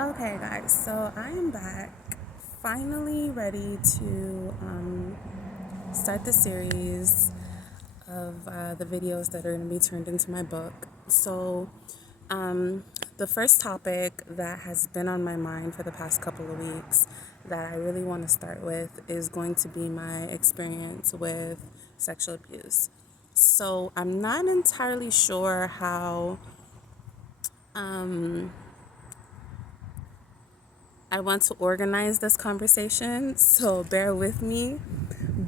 Okay, guys, so I am back, finally ready to start the series of the videos that are going to be turned into my book. So, the first topic that has been on my mind for the past couple of weeks that I really want to start with is going to be my experience with sexual abuse. So, I'm not entirely sure how I want to organize this conversation, so bear with me.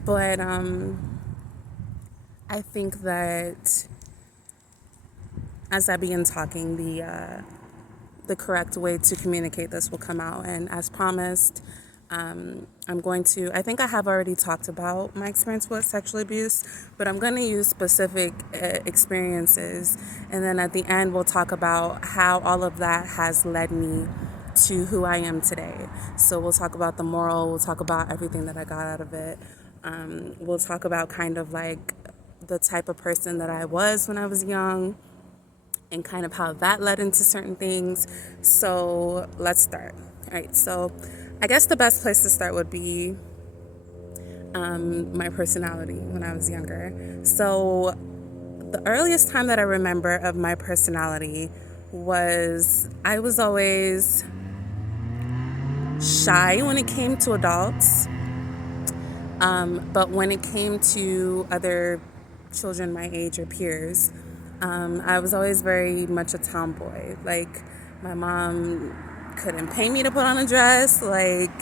But I think that as I begin talking, the correct way to communicate this will come out. And as promised, I'm going to. I think I have already talked about my experience with sexual abuse, but I'm going to use specific experiences, and then at the end, we'll talk about how all of that has led me to who I am today. So we'll talk about the moral. We'll talk about everything that I got out of it. We'll talk about kind of like the type of person that I was when I was young and kind of how that led into certain things. So let's start. All right, so I guess the best place to start would be my personality when I was younger. So the earliest time that I remember of my personality was I was always shy when it came to adults, but when it came to other children my age or peers, I was always very much a tomboy. Like, my mom couldn't pay me to put on a dress. Like,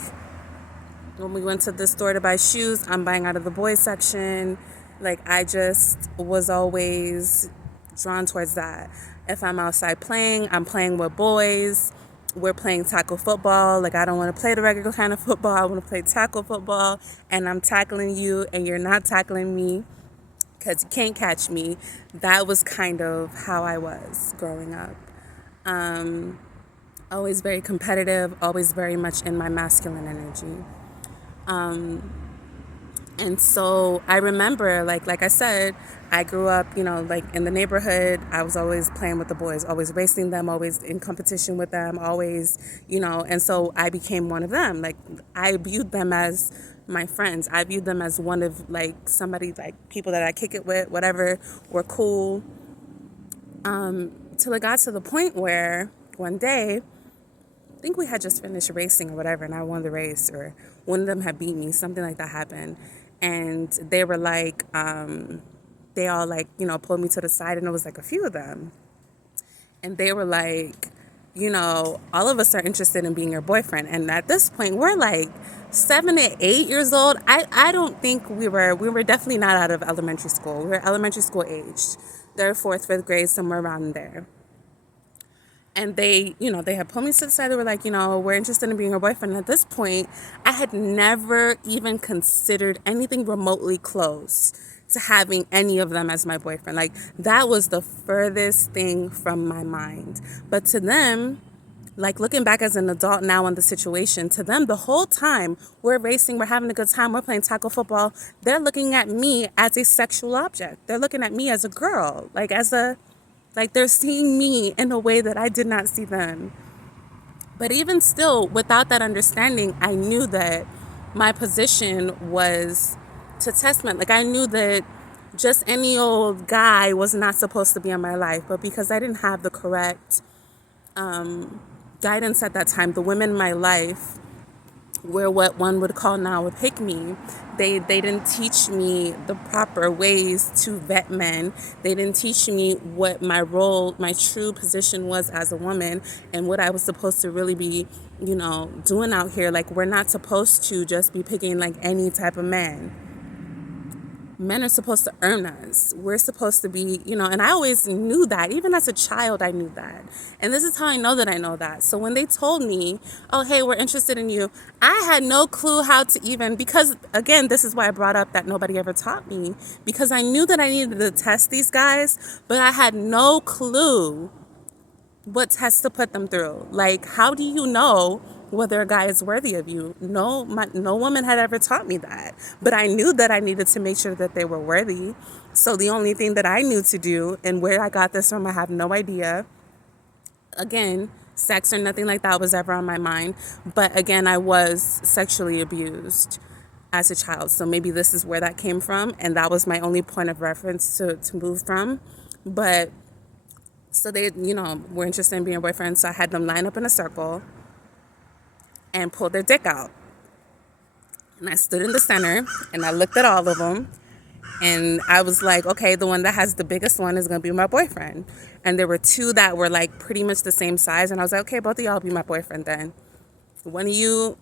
when we went to the store to buy shoes, I'm buying out of the boys section. Like, I just was always drawn towards that. If I'm outside playing, I'm playing with boys. We're playing tackle football. Like, I don't want to play the regular kind of football. I want to play tackle football, and I'm tackling you, and you're not tackling me because you can't catch me. That was kind of how I was growing up. Always very competitive, always very much in my masculine energy. And so I remember, like I said, I grew up, like in the neighborhood. I was always playing with the boys, always racing them, always in competition with them, always, and so I became one of them. Like, I viewed them as my friends. I viewed them as one of, like, somebody, like, people that I kick it with, whatever, were cool. Till it got to the point where one day, I think we had just finished racing or whatever, and I won the race, or one of them had beat me, something like that happened. And they were like, they all, like, pulled me to the side, and it was like a few of them. And they were like, all of us are interested in being your boyfriend. And at this point, we're like 7 to 8 years old. I don't think we were definitely not out of elementary school. We were elementary school aged, third, fourth, fifth grade, somewhere around there. And they had pulled me to the side. They were like, we're interested in being your boyfriend. And at this point, I had never even considered anything remotely close to having any of them as my boyfriend. Like, that was the furthest thing from my mind. But to them, like, looking back as an adult now on the situation, to them, the whole time we're racing, we're having a good time, we're playing tackle football, they're looking at me as a sexual object. They're looking at me as a girl, like they're seeing me in a way that I did not see them. But even still, without that understanding, I knew that my position was to testament. Like, I knew that just any old guy was not supposed to be in my life. But because I didn't have the correct guidance at that time, the women in my life were what one would call now a pick me. They didn't teach me the proper ways to vet men. They didn't teach me what my role, my true position was as a woman, and what I was supposed to really be, doing out here. Like, we're not supposed to just be picking like any type of man. Men are supposed to earn us. We're supposed to be, and I always knew that. Even as a child, I knew that. And this is how I know that I know that. So when they told me, oh, hey, we're interested in you, I had no clue how to even, because, again, this is why I brought up that nobody ever taught me, because I knew that I needed to test these guys, but I had no clue what tests to put them through. Like, how do you know whether a guy is worthy of you? No woman had ever taught me that. But I knew that I needed to make sure that they were worthy. So the only thing that I knew to do, and where I got this from, I have no idea. Again, sex or nothing like that was ever on my mind. But again, I was sexually abused as a child. So maybe this is where that came from. And that was my only point of reference to move from. But so they, were interested in being boyfriends. So I had them line up in a circle and pull their dick out. And I stood in the center and I looked at all of them. And I was like, okay, the one that has the biggest one is going to be my boyfriend. And there were two that were like pretty much the same size. And I was like, okay, both of y'all be my boyfriend then. One of you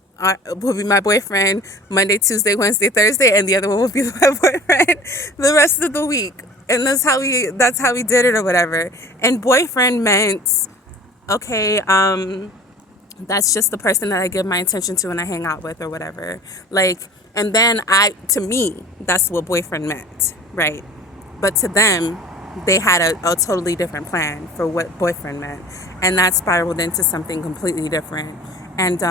will be my boyfriend Monday, Tuesday, Wednesday, Thursday. And the other one will be my boyfriend the rest of the week. And that's how we did it or whatever. And boyfriend meant, okay, that's just the person that I give my attention to and I hang out with or whatever. Like, and then to me, that's what boyfriend meant, right? But to them, they had a totally different plan for what boyfriend meant. And that spiraled into something completely different. And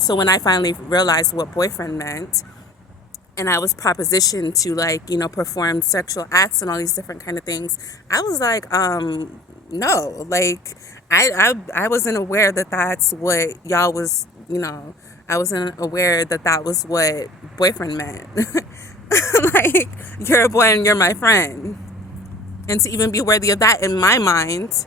so when I finally realized what boyfriend meant, and I was propositioned to perform sexual acts and all these different kind of things, I was like, no, like I wasn't aware that that's what y'all was, I wasn't aware that that was what boyfriend meant. Like, you're a boy and you're my friend. And to even be worthy of that in my mind,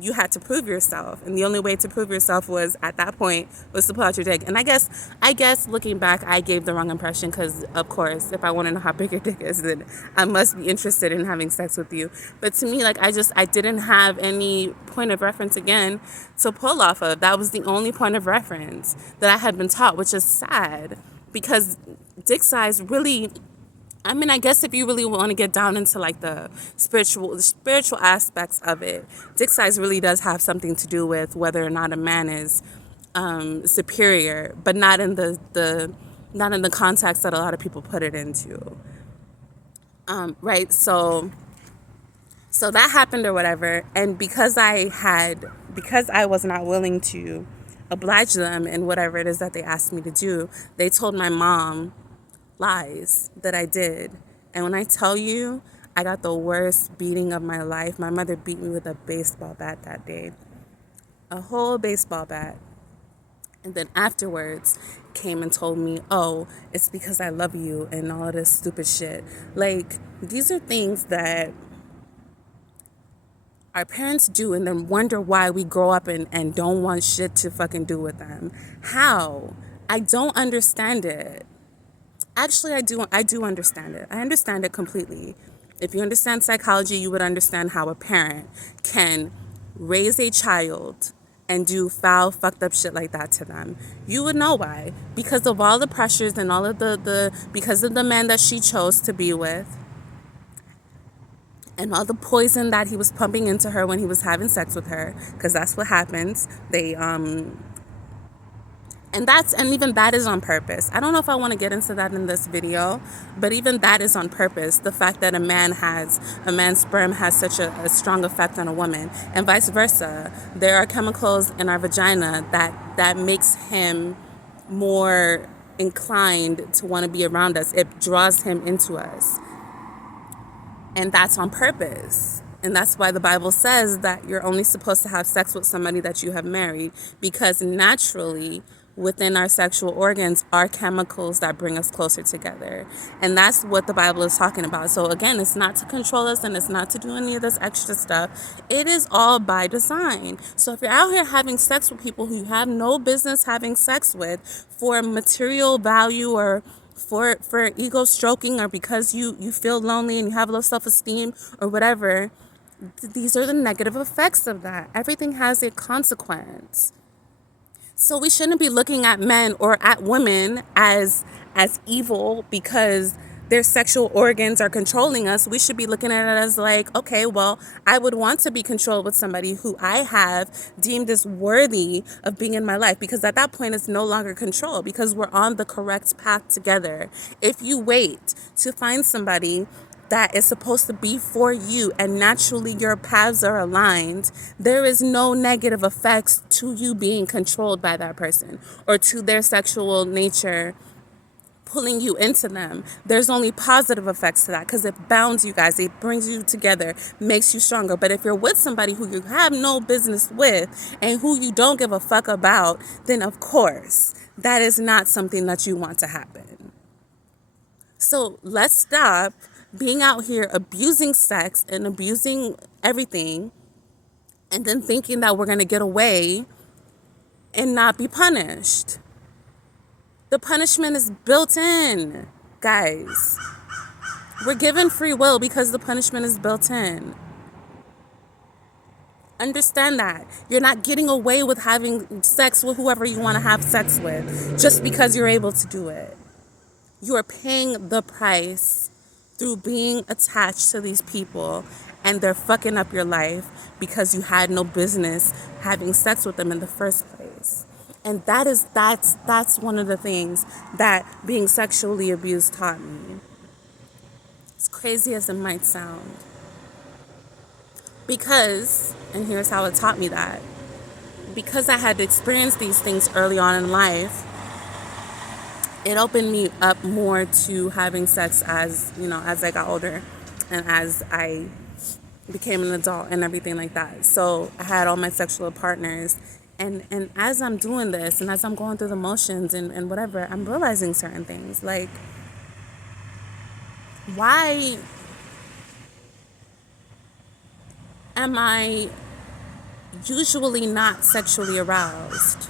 you had to prove yourself. And the only way to prove yourself was, at that point, was to pull out your dick. And I guess looking back, I gave the wrong impression because, of course, if I want to know how big your dick is, then I must be interested in having sex with you. But to me, like, I didn't have any point of reference, again, to pull off of. That was the only point of reference that I had been taught, which is sad because dick size really... I mean, I guess if you really want to get down into like the spiritual aspects of it, dick size really does have something to do with whether or not a man is superior, but not in the context that a lot of people put it into. Right? So that happened or whatever, and because I was not willing to oblige them in whatever it is that they asked me to do, they told my mom lies that I did. And when I tell you, I got the worst beating of my life. My mother beat me with a baseball bat that day. A whole baseball bat. And then afterwards came and told me, oh, it's because I love you and all of this stupid shit. Like, these are things that our parents do and then wonder why we grow up and don't want shit to fucking do with them. How? I don't understand it. Actually, I do understand it. I understand it completely. If you understand psychology, you would understand how a parent can raise a child and do foul, fucked up shit like that to them. You would know why. Because of all the pressures and all of because of the man that she chose to be with, and all the poison that he was pumping into her when he was having sex with her, because that's what happens. And even that is on purpose. I don't know if I want to get into that in this video, but even that is on purpose. The fact that a man's sperm has such a strong effect on a woman, and vice versa. There are chemicals in our vagina that makes him more inclined to want to be around us. It draws him into us. And that's on purpose. And that's why the Bible says that you're only supposed to have sex with somebody that you have married, because naturally, within our sexual organs are chemicals that bring us closer together. And that's what the Bible is talking about. So again, it's not to control us and it's not to do any of this extra stuff. It is all by design. So if you're out here having sex with people who you have no business having sex with for material value or for ego stroking, or because you feel lonely and you have low self-esteem or whatever, these are the negative effects of that. Everything has a consequence. So we shouldn't be looking at men or at women as evil because their sexual organs are controlling us. We should be looking at it as like, okay, well, I would want to be controlled with somebody who I have deemed as worthy of being in my life, because at that point it's no longer control, because we're on the correct path together. If you wait to find somebody that is supposed to be for you and naturally your paths are aligned, there is no negative effects to you being controlled by that person or to their sexual nature pulling you into them. There's only positive effects to that because it bounds you guys. It brings you together, makes you stronger. But if you're with somebody who you have no business with and who you don't give a fuck about, then of course, that is not something that you want to happen. So let's stop being out here abusing sex and abusing everything and then thinking that we're going to get away and not be punished. The punishment is built in, guys. We're given free will because the punishment is built in. Understand that. You're not getting away with having sex with whoever you want to have sex with just because you're able to do it. You are paying the price through being attached to these people, and they're fucking up your life because you had no business having sex with them in the first place. And that's one of the things that being sexually abused taught me. As crazy as it might sound. Because, and here's how it taught me that, because I had experienced these things early on in life, it opened me up more to having sex as I got older and as I became an adult and everything like that. So I had all my sexual partners. And as I'm doing this and as I'm going through the motions and whatever, I'm realizing certain things. Like, why am I usually not sexually aroused?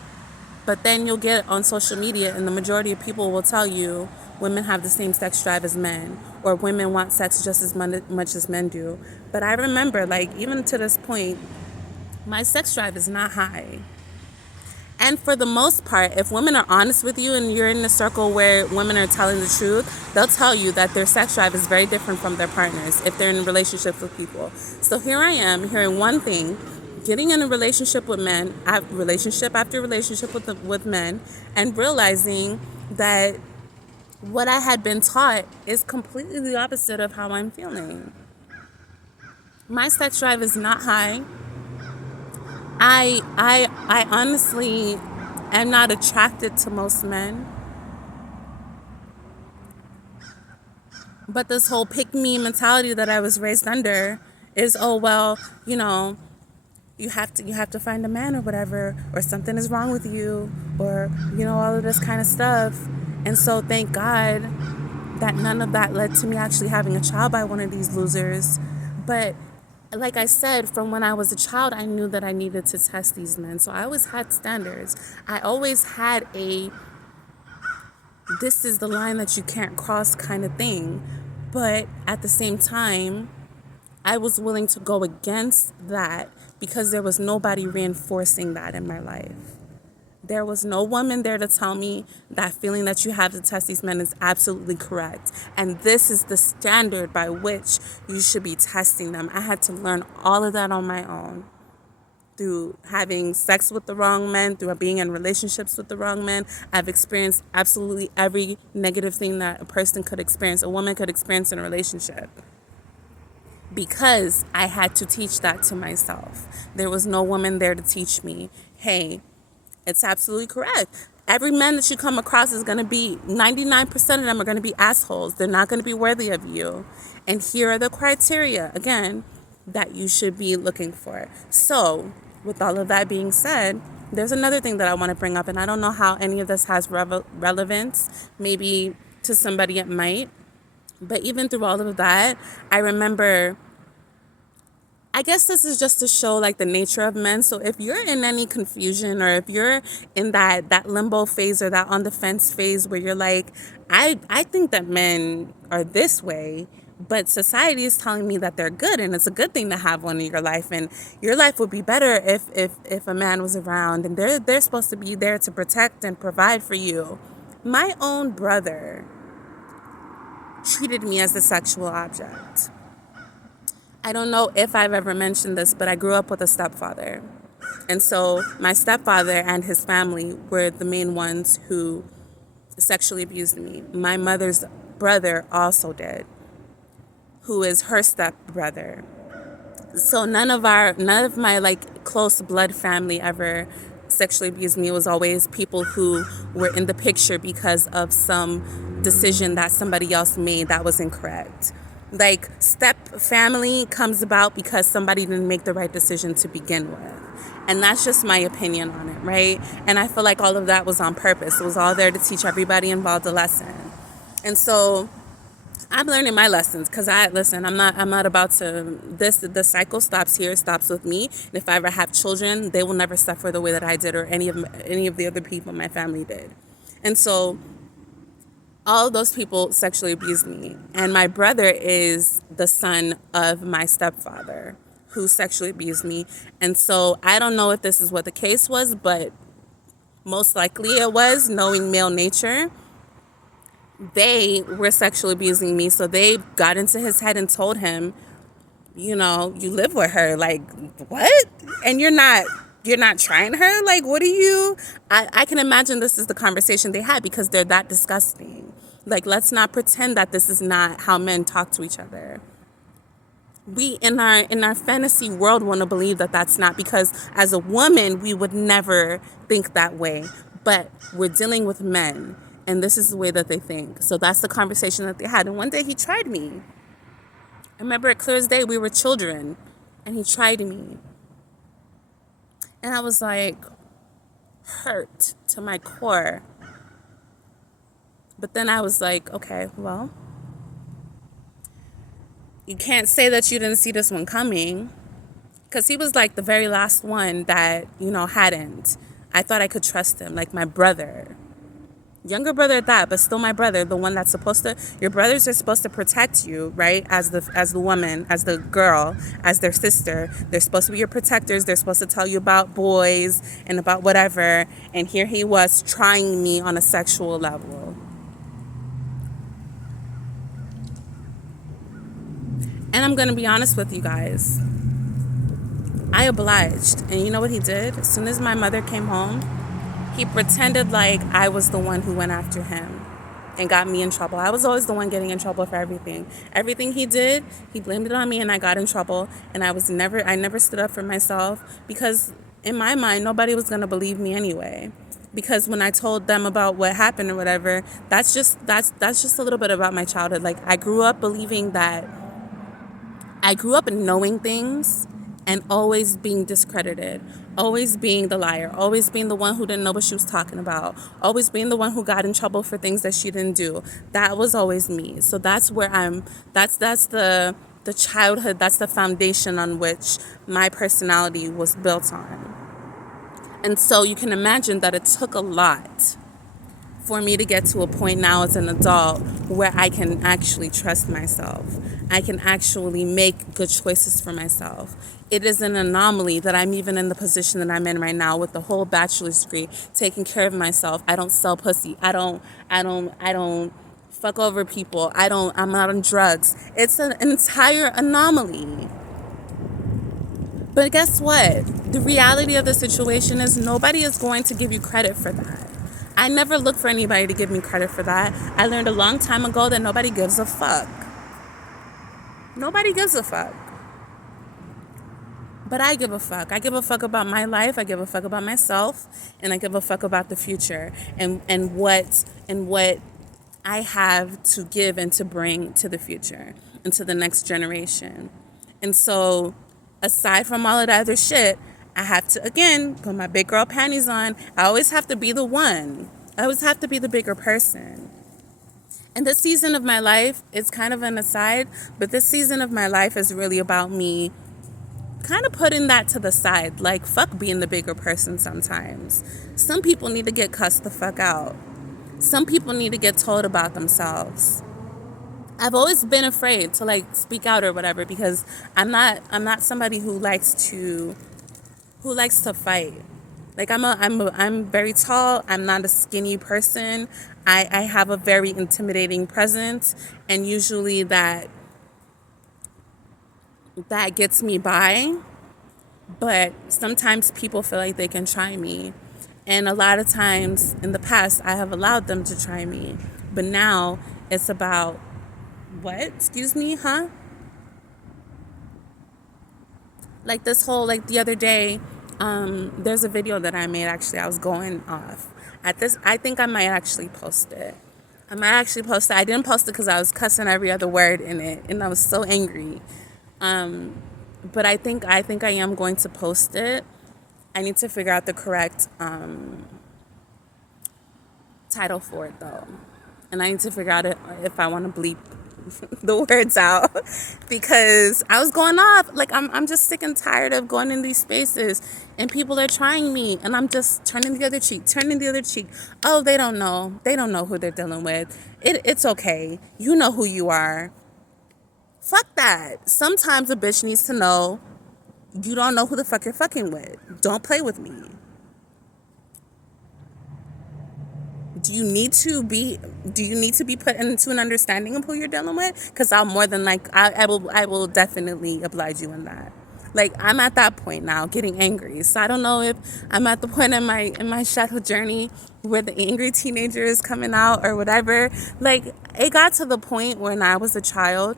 But then you'll get on social media and the majority of people will tell you women have the same sex drive as men, or women want sex just as much as men do. But I remember, like, even to this point, my sex drive is not high. And for the most part, if women are honest with you and you're in a circle where women are telling the truth, they'll tell you that their sex drive is very different from their partners if they're in relationships with people. So here I am hearing one thing, getting in a relationship with men, relationship after relationship with men, and realizing that what I had been taught is completely the opposite of how I'm feeling. My sex drive is not high. I honestly am not attracted to most men. But this whole pick me mentality that I was raised under is, oh well, you have to find a man or whatever, or something is wrong with you, or all of this kind of stuff. And so thank God that none of that led to me actually having a child by one of these losers. But like I said, from when I was a child, I knew that I needed to test these men. So I always had standards. I always had this is the line that you can't cross kind of thing. But at the same time, I was willing to go against that because there was nobody reinforcing that in my life. There was no woman there to tell me that feeling that you have to test these men is absolutely correct. And this is the standard by which you should be testing them. I had to learn all of that on my own. Through having sex with the wrong men, through being in relationships with the wrong men. I've experienced absolutely every negative thing that a person could experience, a woman could experience in a relationship. Because I had to teach that to myself. There was no woman there to teach me, hey, it's absolutely correct. Every man that you come across is going to be, 99% of them are going to be assholes. They're not going to be worthy of you. And here are the criteria, again, that you should be looking for. So, with all of that being said, there's another thing that I want to bring up, and I don't know how any of this has relevance. Maybe to somebody it might. But even through all of that, I remember, I guess this is just to show like the nature of men. So if you're in any confusion, or if you're in that limbo phase or that on the fence phase where you're like, I think that men are this way, but society is telling me that they're good and it's a good thing to have one in your life, and your life would be better if a man was around, and they're supposed to be there to protect and provide for you. My own brother treated me as a sexual object. I don't know if I've ever mentioned this, but I grew up with a stepfather. And so my stepfather and his family were the main ones who sexually abused me. My mother's brother also did, who is her stepbrother. So none of my like close blood family ever sexually abused me. It was always people who were in the picture because of some decision that somebody else made that was incorrect. Like, step family comes about because somebody didn't make the right decision to begin with. And that's just my opinion on it, right? And I feel like all of that was on purpose. It was all there to teach everybody involved a lesson. And so I'm learning my lessons, because I'm not about to, the cycle stops here. It stops with me. And if I ever have children, they will never suffer the way that I did, or any of the other people in my family did. And so all of those people sexually abused me. And my brother is the son of my stepfather who sexually abused me. And so I don't know if this is what the case was, but most likely it was, knowing male nature. They were sexually abusing me, so they got into his head and told him, you live with her. Like, what? And you're not trying her? Like, what are you? I can imagine this is the conversation they had, because they're that disgusting. Like, let's not pretend that this is not how men talk to each other. We in our fantasy world want to believe that that's not, because as a woman we would never think that way, but we're dealing with men, and this is the way that they think. So that's the conversation that they had. And one day he tried me. I remember it clear as day. We were children, and he tried me, and I was like hurt to my core. But then I was like, okay, well, you can't say that you didn't see this one coming, because he was like the very last one that, hadn't. I thought I could trust him, like my brother. Younger brother at that, but still my brother, the one that's supposed to, your brothers are supposed to protect you, right? As the woman, as the girl, as their sister. They're supposed to be your protectors. They're supposed to tell you about boys and about whatever. And here he was trying me on a sexual level. And I'm going to be honest with you guys. I obliged. And you know what he did? As soon as my mother came home, he pretended like I was the one who went after him and got me in trouble. I was always the one getting in trouble for everything. Everything he did, he blamed it on me, and I got in trouble. And I never stood up for myself, because in my mind, nobody was going to believe me anyway. Because when I told them about what happened or whatever, that's just a little bit about my childhood. Like, I grew up knowing things and always being discredited, always being the liar, always being the one who didn't know what she was talking about, always being the one who got in trouble for things that she didn't do. That was always me. So that's where that's the childhood, that's the foundation on which my personality was built on. And so you can imagine that it took a lot for me to get to a point now as an adult where I can actually trust myself. I can actually make good choices for myself. It is an anomaly that I'm even in the position that I'm in right now with the whole bachelor's degree, taking care of myself. I don't sell pussy. I don't fuck over people. I'm not on drugs. It's an entire anomaly. But guess what? The reality of the situation is nobody is going to give you credit for that. I never look for anybody to give me credit for that. I learned a long time ago that nobody gives a fuck. Nobody gives a fuck. But I give a fuck. I give a fuck about my life. I give a fuck about myself. And I give a fuck about the future and what I have to give and to bring to the future and to the next generation. And so, aside from all of that other shit, I have to, again, put my big girl panties on. I always have to be the one. I always have to be the bigger person. And this season of my life, it's kind of an aside, but this season of my life is really about me kind of putting that to the side. Like, fuck being the bigger person sometimes. Some people need to get cussed the fuck out. Some people need to get told about themselves. I've always been afraid to speak out or whatever, because I'm not somebody who likes to fight. Like, I'm very tall. I'm not a skinny person. I have a very intimidating presence, and usually that gets me by. But sometimes people feel like they can try me, and a lot of times in the past I have allowed them to try me. But now it's about what? Excuse me, huh? Like this whole, the other day, there's a video that I made, actually. I was going off at this. I think I might actually post it. I might actually post it. I didn't post it because I was cussing every other word in it, and I was so angry. But I think I am going to post it. I need to figure out the correct title for it though, and I need to figure out if I want to bleep the words out because I was going off. Like I'm just sick and tired of going in these spaces and people are trying me and I'm just turning the other cheek, turning the other cheek. Oh, they don't know. They don't know who they're dealing with. It's okay. You know who you are. Fuck that. Sometimes a bitch needs to know you don't know who the fuck you're fucking with. Don't play with me. Do you need to be put into an understanding of who you're dealing with? Because I'll more than like I will definitely oblige you in that. Like I'm at that point now, getting angry. So I don't know if I'm at the point in my shadow journey where the angry teenager is coming out or whatever. Like it got to the point when I was a child,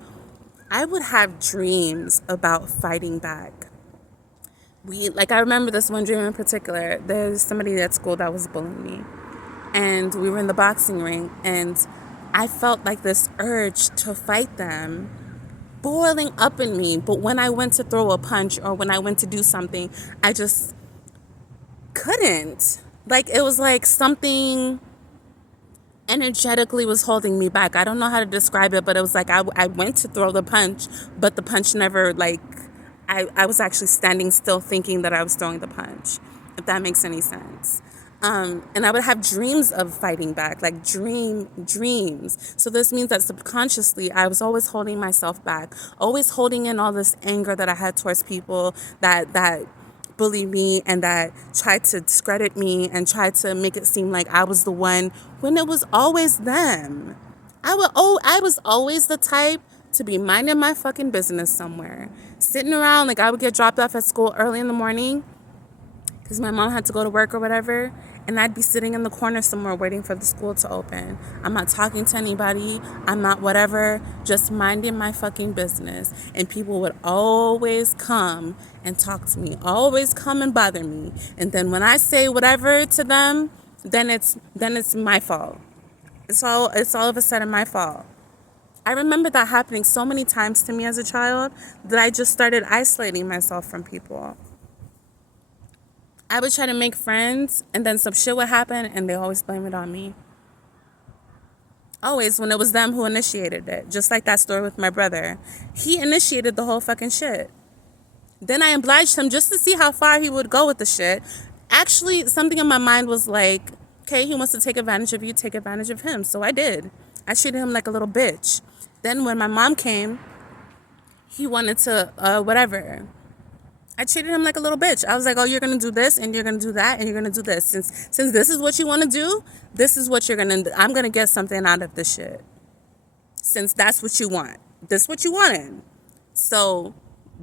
I would have dreams about fighting back. I remember this one dream in particular. There's somebody at school that was bullying me, and we were in the boxing ring, and I felt like this urge to fight them boiling up in me. But when I went to throw a punch or when I went to do something, I just couldn't. Like it was like something energetically was holding me back. I don't know how to describe it, but it was like I went to throw the punch, but the punch never, like, I was actually standing still thinking that I was throwing the punch, if that makes any sense. And I would have dreams of fighting back, like dreams. So this means that subconsciously I was always holding myself back, always holding in all this anger that I had towards people that bullied me and that tried to discredit me and tried to make it seem like I was the one when it was always them. I was always the type to be minding my fucking business somewhere, sitting around. Like I would get dropped off at school early in the morning because my mom had to go to work or whatever, and I'd be sitting in the corner somewhere waiting for the school to open. I'm not talking to anybody. I'm not whatever, just minding my fucking business. And people would always come and talk to me, always come and bother me. And then when I say whatever to them, then it's my fault. It's all of a sudden my fault. I remember that happening so many times to me as a child that I just started isolating myself from people. I would try to make friends, and then some shit would happen, and they always blame it on me. Always, when it was them who initiated it. Just like that story with my brother. He initiated the whole fucking shit. Then I obliged him just to see how far he would go with the shit. Actually, something in my mind was like, okay, he wants to take advantage of you, take advantage of him. So I did. I treated him like a little bitch. Then when my mom came, he wanted to, whatever. I treated him like a little bitch. I was like, oh, you're going to do this and you're going to do that and you're going to do this. Since this is what you want to do, this is what you're going to do. I'm going to get something out of this shit. Since that's what you want. This is what you wanted. So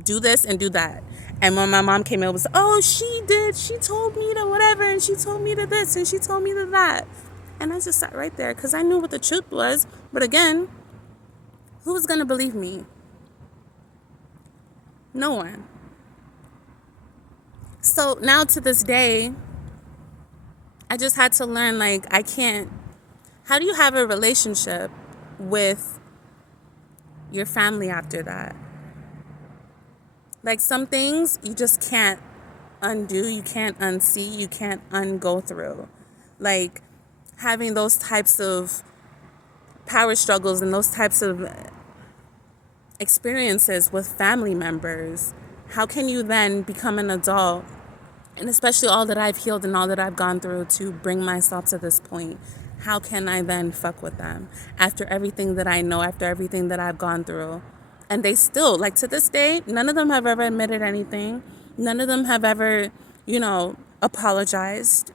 do this and do that. And when my mom came in, it was, oh, she told me to whatever, and she told me to this and she told me to that. And I just sat right there because I knew what the truth was. But again, who was going to believe me? No one. So now to this day, I just had to learn, like, how do you have a relationship with your family after that? Like, some things you just can't undo, you can't unsee, you can't ungo through. Like, having those types of power struggles and those types of experiences with family members, how can you then become an adult, and especially all that I've healed and all that I've gone through to bring myself to this point, how can I then fuck with them after everything that I know, after everything that I've gone through? And they still, like, to this day, none of them have ever admitted anything. None of them have ever, apologized.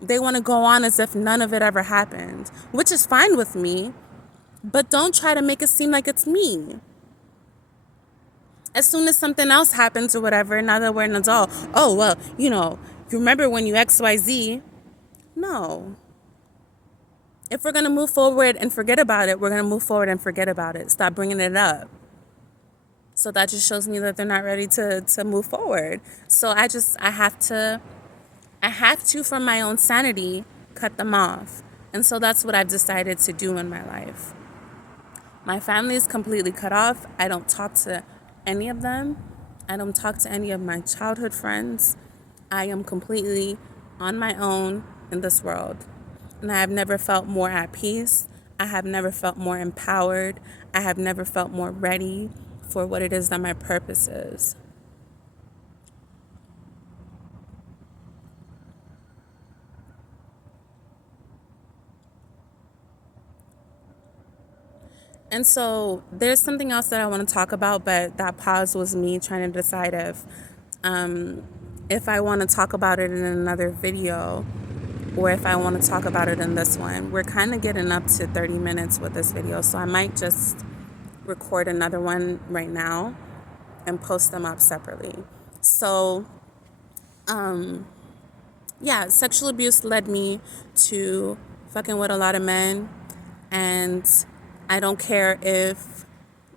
They want to go on as if none of it ever happened, which is fine with me, but don't try to make it seem like it's me. As soon as something else happens or whatever, now that we're an adult, oh, well, you remember when you XYZ? No. If we're going to move forward and forget about it, we're going to move forward and forget about it. Stop bringing it up. So that just shows me that they're not ready to move forward. So I have to, for my own sanity, cut them off. And so that's what I've decided to do in my life. My family is completely cut off. I don't talk to any of them. I don't talk to any of my childhood friends. I am completely on my own in this world. And I have never felt more at peace. I have never felt more empowered. I have never felt more ready for what it is that my purpose is. And so there's something else that I want to talk about, but that pause was me trying to decide if I want to talk about it in another video or if I want to talk about it in this one. We're kind of getting up to 30 minutes with this video, so I might just record another one right now and post them up separately. So, yeah, sexual abuse led me to fucking with a lot of men, and I don't care if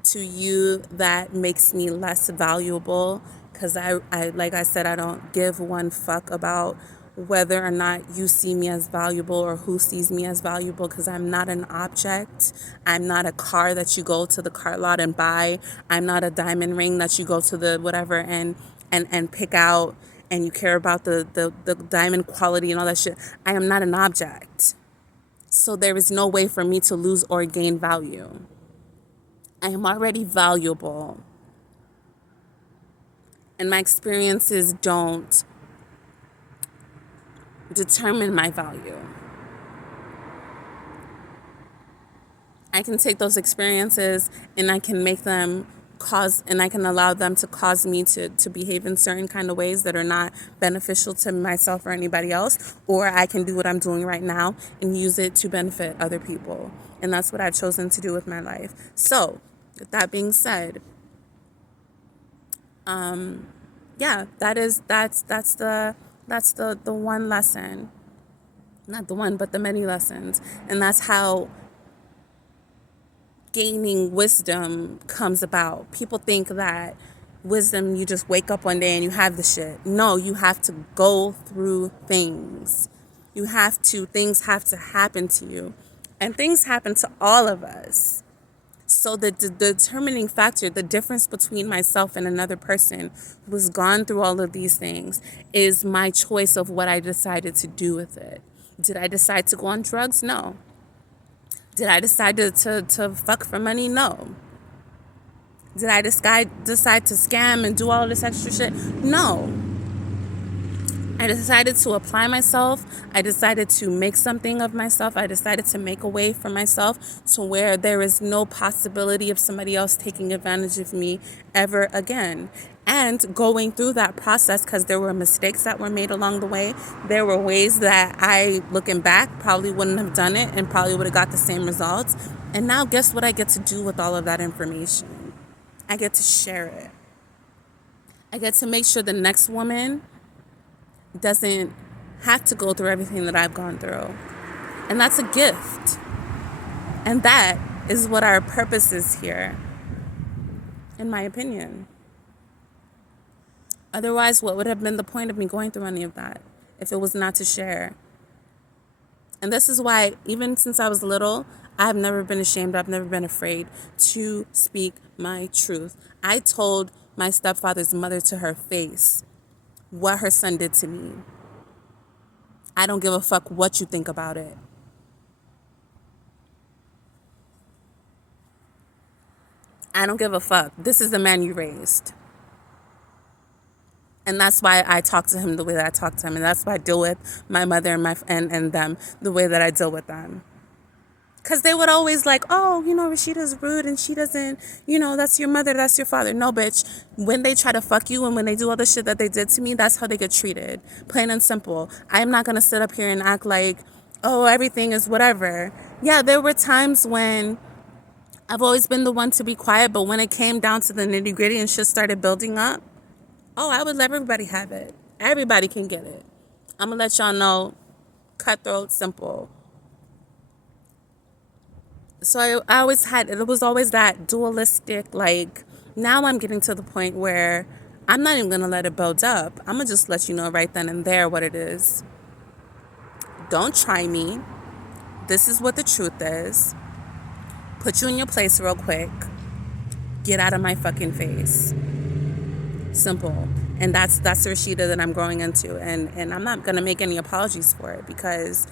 to you that makes me less valuable, because I like I said, I don't give one fuck about whether or not you see me as valuable or who sees me as valuable, because I'm not an object. I'm not a car that you go to the car lot and buy. I'm not a diamond ring that you go to the whatever and pick out, and you care about the diamond quality and all that shit. I am not an object. So there is no way for me to lose or gain value. I am already valuable. And my experiences don't determine my value. I can take those experiences and I can make them and I can allow them to cause me to behave in certain kind of ways that are not beneficial to myself or anybody else, or I can do what I'm doing right now and use it to benefit other people. And that's what I've chosen to do with my life. So, with that being said, yeah, that's the one lesson. Not the one, but the many lessons. And that's how gaining wisdom comes about. People think that wisdom, you just wake up one day and you have the shit. No, you have to go through things. Things have to happen to you. And things happen to all of us. So the determining factor, the difference between myself and another person who has gone through all of these things, is my choice of what I decided to do with it. Did I decide to go on drugs? No. Did I decide to fuck for money? No. Did I decide to scam and do all this extra shit? No. I decided to apply myself. I decided to make something of myself. I decided to make a way for myself to where there is no possibility of somebody else taking advantage of me ever again. And going through that process, because there were mistakes that were made along the way. There were ways that I, looking back, probably wouldn't have done it and probably would have got the same results. And now guess what I get to do with all of that information? I get to share it. I get to make sure the next woman doesn't have to go through everything that I've gone through. And that's a gift. And that is what our purpose is here, in my opinion. Otherwise, what would have been the point of me going through any of that if it was not to share? And this is why, even since I was little, I have never been ashamed. I've never been afraid to speak my truth. I told my stepfather's mother to her face what her son did to me. I don't give a fuck what you think about it. I don't give a fuck. This is the man you raised. And that's why I talk to him the way that I talk to him. And that's why I deal with my mother and them the way that I deal with them. Because they would always like, oh, Rashida's rude and she doesn't, that's your mother, that's your father. No, bitch. When they try to fuck you and when they do all the shit that they did to me, that's how they get treated. Plain and simple. I'm not going to sit up here and act like, oh, everything is whatever. Yeah, there were times when I've always been the one to be quiet, but when it came down to the nitty gritty and shit started building up, oh, I would let everybody have it. Everybody can get it. I'm going to let y'all know, cutthroat, simple. So I always it was always that dualistic, like, now I'm getting to the point where I'm not even going to let it build up. I'm going to just let you know right then and there what it is. Don't try me. This is what the truth is. Put you in your place real quick. Get out of my fucking face. Simple. And that's the Rashida that I'm growing into. And I'm not going to make any apologies for it, because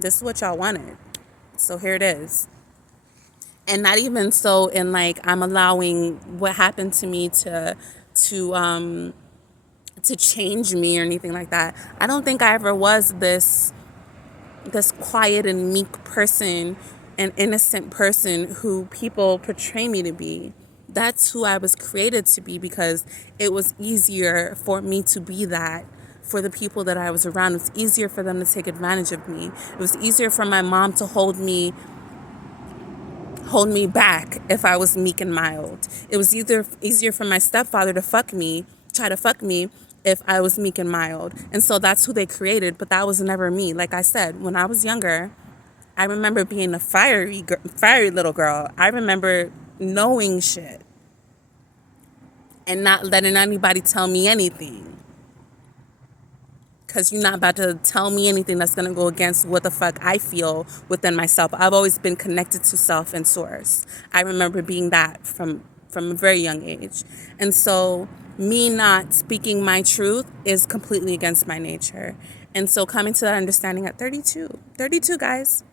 this is what y'all wanted. So here it is. And not even so in like I'm allowing what happened to me to change me or anything like that. I don't think I ever was this quiet and meek person, an innocent person who people portray me to be. That's who I was created to be, because it was easier for me to be that for the people that I was around. It was easier for them to take advantage of me. It was easier for my mom to hold me back if I was meek and mild. It was easier for my stepfather to try to fuck me if I was meek and mild. And so that's who they created, but that was never me. Like I said, when I was younger, I remember being a fiery little girl. I remember knowing shit and not letting anybody tell me anything. Because you're not about to tell me anything that's going to go against what the fuck I feel within myself. I've always been connected to self and source. I remember being that from a very young age. And so me not speaking my truth is completely against my nature. And so coming to that understanding at 32, guys,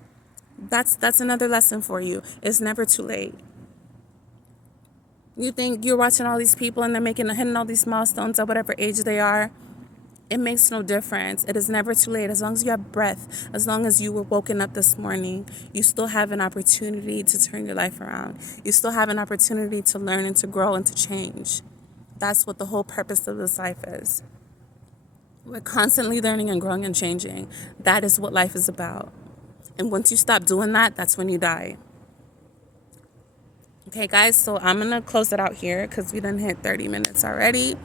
that's another lesson for you. It's never too late. You think you're watching all these people and they're hitting all these milestones at whatever age they are. It makes no difference. It is never too late. As long as you have breath, as long as you were woken up this morning, you still have an opportunity to turn your life around. You still have an opportunity to learn and to grow and to change. That's what the whole purpose of this life is. We're constantly learning and growing and changing. That is what life is about. And once you stop doing that, that's when you die. Okay, guys, so I'm going to close it out here because we done hit 30 minutes already.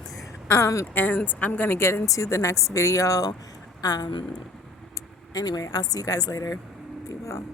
And I'm going to get into the next video. Anyway, I'll see you guys later. Be well.